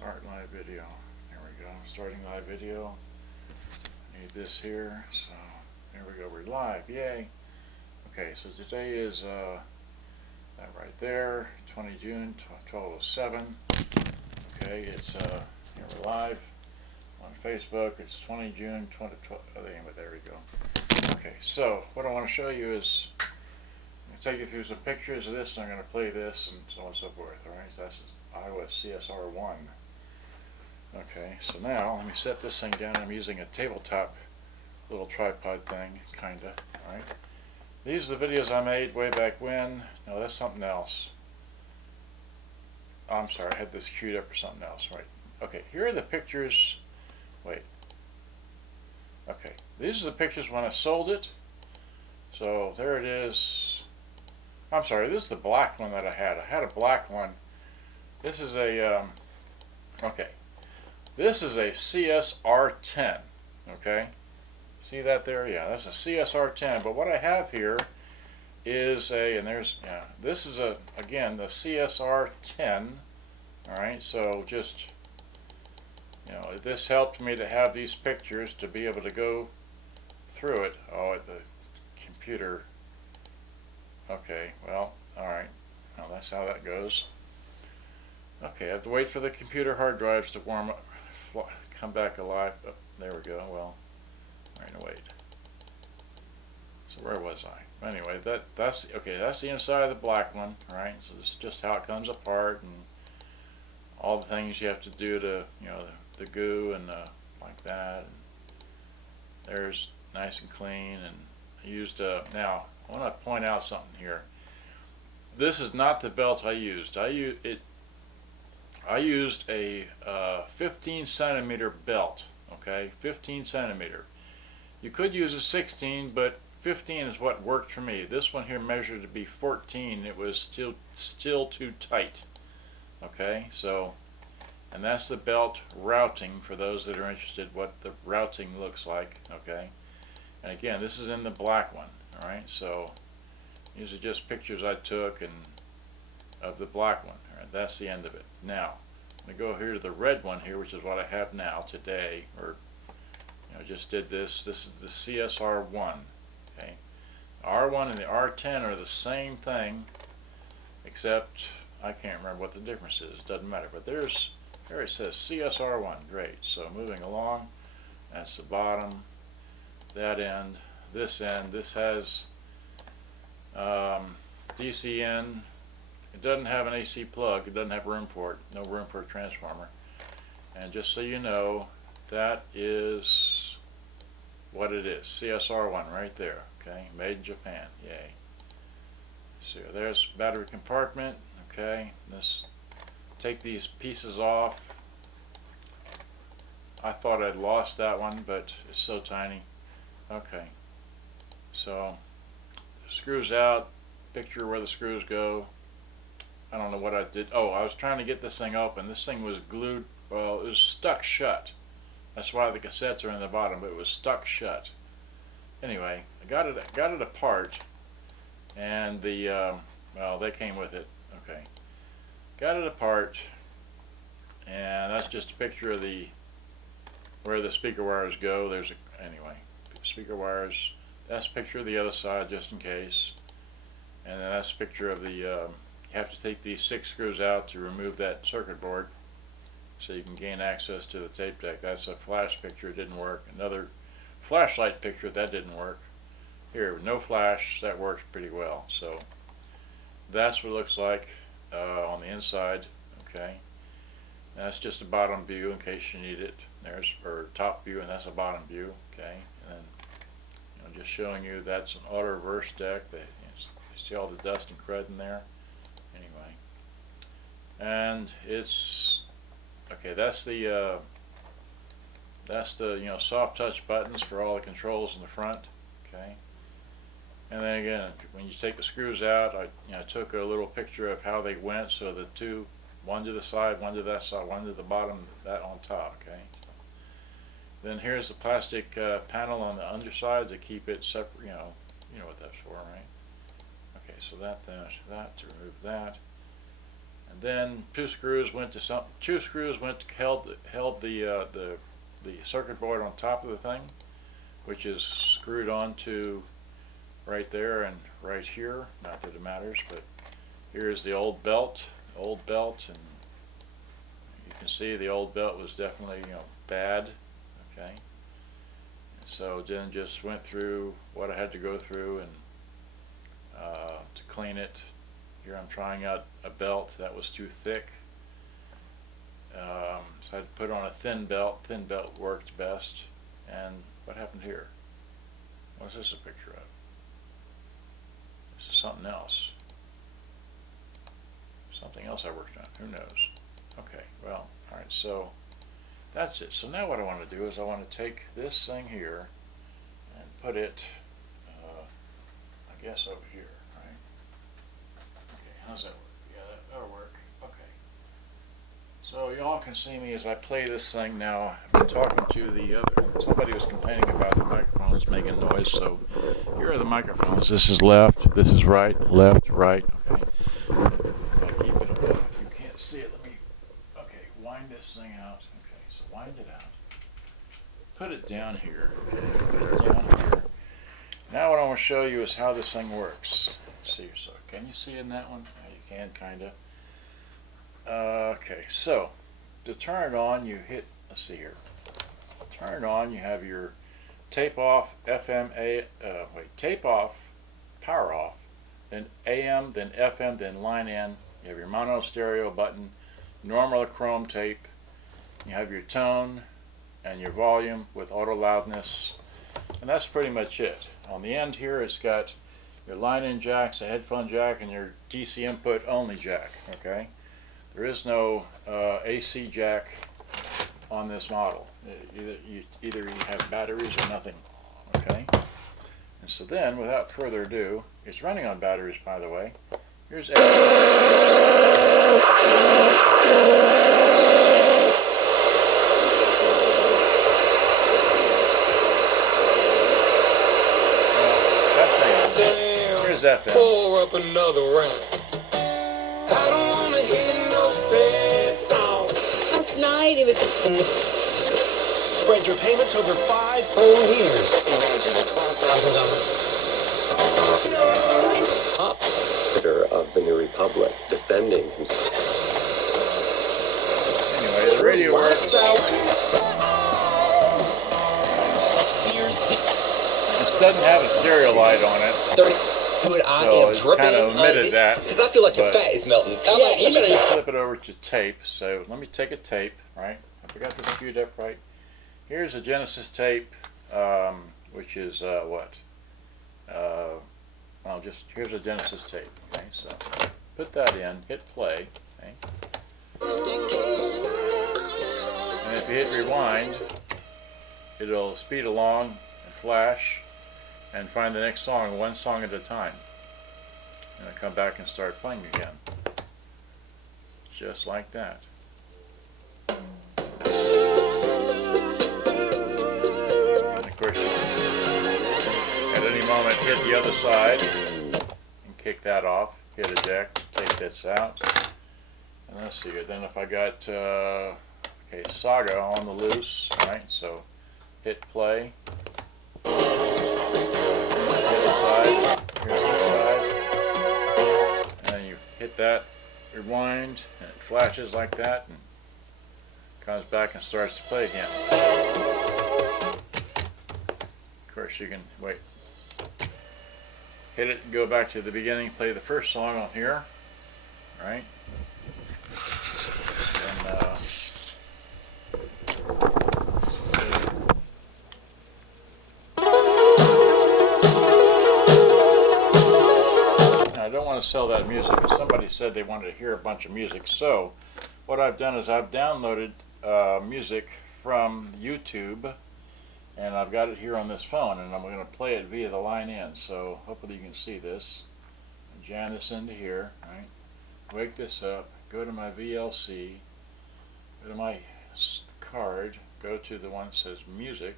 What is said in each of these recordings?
Start live video. There we go. Starting live video. Need this here. So there we go. We're live. Yay. Okay, so today is that right there, 20 June 12:07. Okay, it's here we're live on Facebook. It's 20 June 2012. Anyway, there we go. Okay, so what I want to show you is I'm going to take you through some pictures of this, and I'm going to play this, and so on and so forth. Alright, so that's Aiwa CS-R1. Okay, so now let me set this thing down. I'm using a tabletop little tripod thing, kinda. Alright, these are the videos I made way back when. No, that's something else. Oh, I'm sorry, I had this queued up for something else. Right. Okay, here are the pictures. Wait. Okay, these are the pictures when I sold it. So there it is. I'm sorry, this is the black one that I had. I had a black one. This is a okay. This is a CS-R10. Okay, see that there? Yeah, that's a CS-R10. But what I have here is a, and there's, yeah, this is a, again, the CS-R10. All right, so just, you know, this helped me to have these pictures to be able to go through it. Oh, at the computer. Okay, well, all right. Well, that's how that goes. Okay, I have to wait for the computer hard drives to warm up, come back alive. Oh, there we go. Well, all right, wait. So where was I? Anyway, that's okay. That's the inside of the black one, right? So this is just how it comes apart, and all the things you have to do to, you know, the goo and like that. And there's nice and clean. And I used now I want to point out something here. This is not the belt I used. I used a 15 centimeter belt. Okay, 15 centimeter. You could use a 16, but 15 is what worked for me. This one here measured to be 14. It was still too tight. Okay, so, and that's the belt routing for those that are interested what the routing looks like. Okay, and again, this is in the black one. All right, so these are just pictures I took and of the black one. All right, that's the end of it. Now I'm going to go here to the red one here, which is what I have now today, or you know, just did this. This is the CS-R1. Okay, R1 and the R10 are the same thing, except I can't remember what the difference is. Doesn't matter. But there it says CS-R1. Great. So moving along, that's the bottom. That end. This end. This has DCN. It doesn't have an AC plug. It doesn't have room for it. No room for a transformer. And just so you know, that is what it is. CS-R1 right there. Okay, made in Japan. Yay. So there's battery compartment. Okay, let's take these pieces off. I thought I'd lost that one, but it's so tiny. Okay, so screws out. Picture where the screws go. I don't know what I did. Oh, I was trying to get this thing open. This thing was glued. Well, it was stuck shut. That's why the cassettes are in the bottom, but it was stuck shut. Anyway, I got it apart, and the well, they came with it. Okay, got it apart, and that's just a picture of the where the speaker wires go. There's a, anyway, speaker wires. That's a picture of the other side, just in case, and then that's a picture of the. You have to take these 6 screws out to remove that circuit board, so you can gain access to the tape deck. That's a flash picture. It didn't work. Another flashlight picture, that didn't work. Here, no flash, that works pretty well. So that's what it looks like on the inside. Okay, and that's just a bottom view in case you need it. There's or top view, and that's a bottom view. Okay, and then, you know, just showing you that's an auto reverse deck. That you see all the dust and crud in there. Anyway, and it's okay. That's the you know, soft touch buttons for all the controls in the front. Okay, and then again, when you take the screws out, I took a little picture of how they went. So the two, one to the side, one to that side, one to the bottom, that on top. Okay. Then here's the plastic panel on the underside to keep it separate. You know what that's for, right? Okay, so that to remove that. and then two screws went held the circuit board on top of the thing, which is screwed onto right there and right here. Not that it matters, but here's the old belt, and you can see the old belt was definitely, bad. Okay, so then just went through what I had to go through and to clean it. Here I'm trying out a belt that was too thick, so I had to put on a thin belt. Thin belt worked best. And what happened here? What's this a picture of? This is something else. Something else I worked on. Who knows? Okay, well, alright, so that's it. So now what I want to do is I want to take this thing here and put it, I guess over here, right? Okay, how's that work? Yeah, that'll work. Okay. So y'all can see me as I play this thing now. I've been talking to the other, somebody was complaining about the microphones making noise, so here are the microphones. This is left, this is right, left, right, okay. Gotta keep it up. You can't see it, let me, okay, wind this thing out. Okay, so wind it out. Put it down here, okay, put it down here. Now what I want to show you is how this thing works. See, so can you see in that one? Yeah, you can, kinda. Okay, so to turn it on, you hit, let's see here. Turn it on, you have your tape off, tape off, power off, then AM, then FM, then line in. You have your mono stereo button, normal chrome tape. You have your tone and your volume with auto loudness, and that's pretty much it. On the end here, it's got your line-in jacks, a headphone jack, and your DC input only jack. Okay. There is no AC jack on this model. Either you have batteries or nothing. Okay? And so then, without further ado, it's running on batteries, by the way. Here's here's FM. Pour up another round. I don't want to hear no sad song. Last night it was... Spread your payments over 5 whole years. Imagine a $12,000. Leader of the New Republic defending himself. Anyway, the radio works. This doesn't have a stereo light on it. 30. Dude, I So am it's dripping. kind of omitted that. Because I feel like the but- fat is melting. Yeah, I'm gonna Flip it over to tape. So let me take a tape, right? I forgot this queued up right. Here's a Genesis tape, which is what? Well, just here's a Genesis tape. Okay, so put that in, hit play. Okay. And if you hit rewind, it'll speed along and flash and find the next song, one song at a time. And I'll come back and start playing again. Just like that. And of course, at any moment, hit the other side and kick that off. Hit eject, take this out. And let's see here. Then if I got okay, Saga on the loose, right? So hit play. Hit the side. Here's this side. And then you hit that, rewind, and it flashes like that, and comes back and starts to play again. Of course, you can wait. Hit it and go back to the beginning, play the first song on here, right? And I don't want to sell that music, because somebody said they wanted to hear a bunch of music. So what I've done is I've downloaded music from YouTube, and I've got it here on this phone, and I'm going to play it via the line in. So hopefully you can see this. Jam this into here, right? Wake this up, go to my VLC, go to my card, go to the one that says music,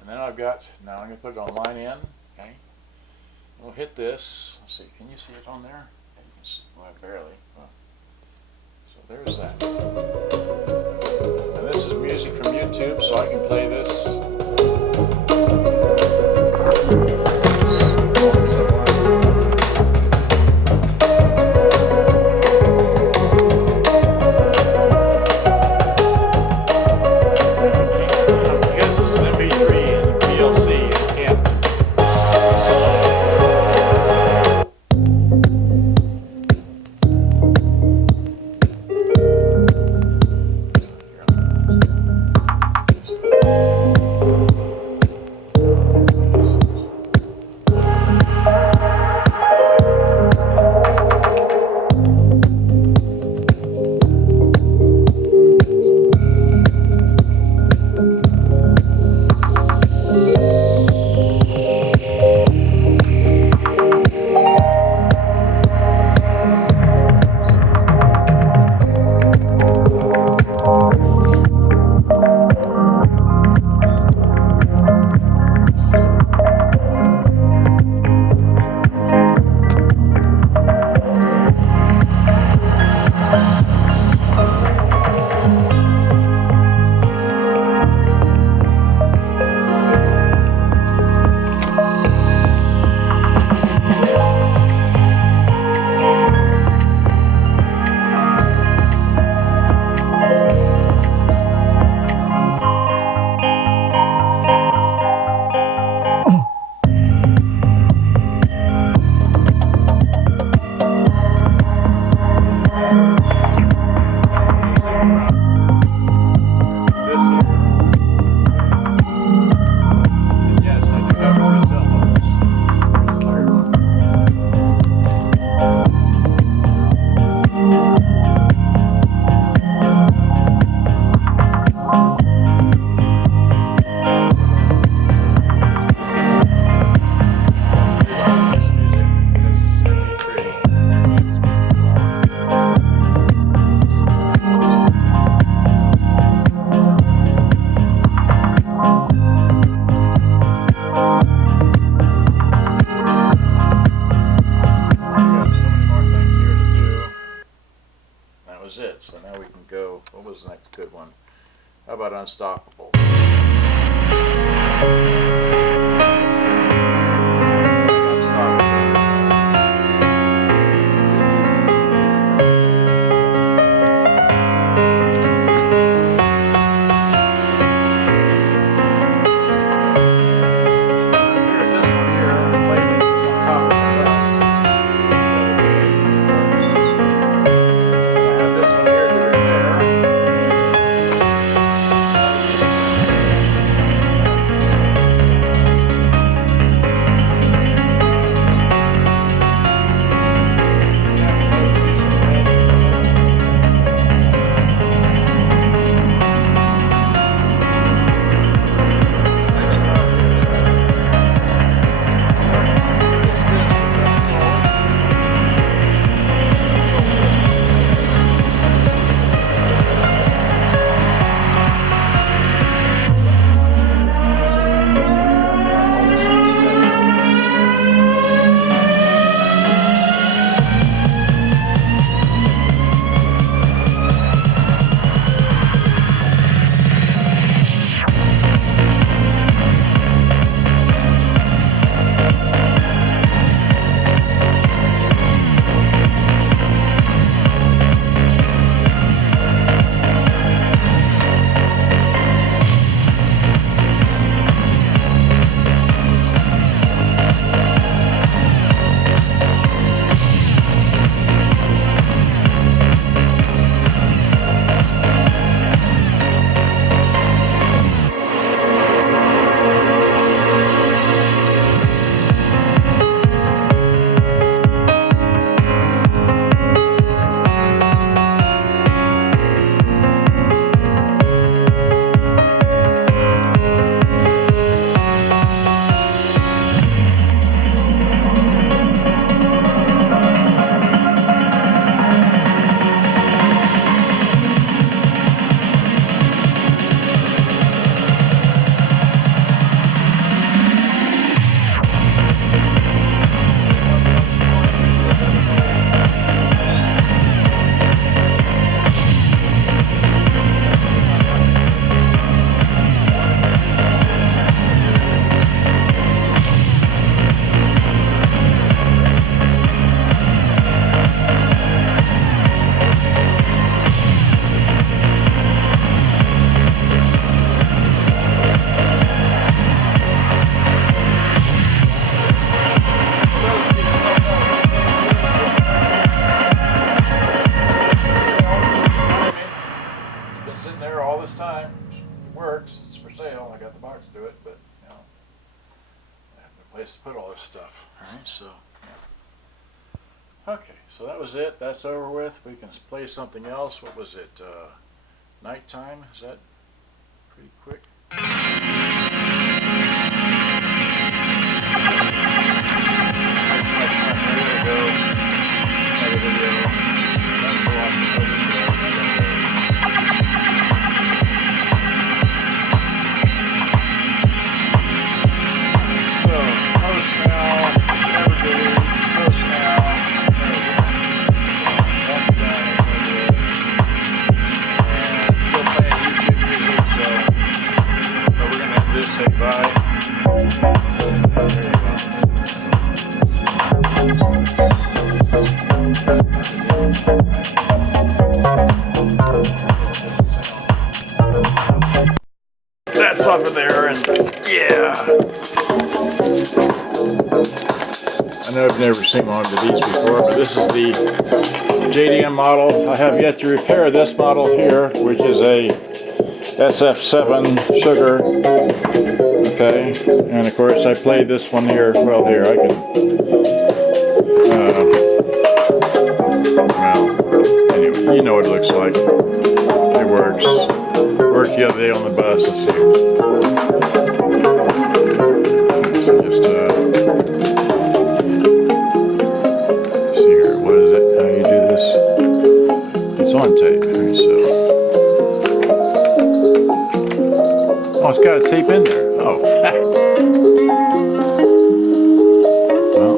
and then I've got, now I'm going to put it on line in, okay? We'll hit this. Let's see, can you see it on there? Yeah, you can see, well, barely. Well, there's that. And this is music from YouTube, so I can play this. So now we can go, what was the next good one? How about Unstoppable? place to put all this stuff. Alright, so yeah. Okay, so that was it. That's over with. We can play something else. What was it? Nighttime? Is that pretty quick? That's over there, and yeah. I know I've never seen one of these before, but this is the JDM model. I have yet to repair this model here, which is a SF7 sugar. Okay, and of course I played this one here. Well, here I can. Well, anyway, you know what it looks like. It works. Worked the other day on the bus. Let's see. Let's see here. What is it? How you do this? It's on tape. So. Oh, it's got a tape in there. Oh. Well.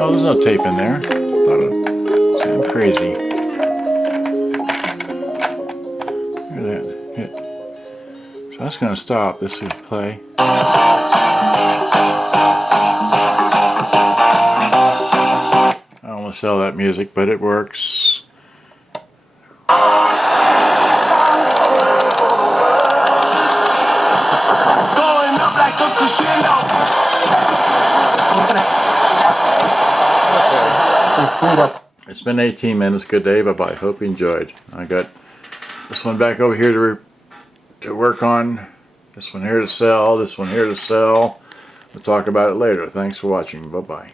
Oh, there's no tape in there. Thought it was crazy. Look at that. Hit. So that's going to stop. This will play. I don't want to sell that music, but it works. It's been 18 minutes. Good day. Bye-bye. Hope you enjoyed. I got this one back over here to work on. This one here to sell. This one here to sell. We'll talk about it later. Thanks for watching. Bye-bye.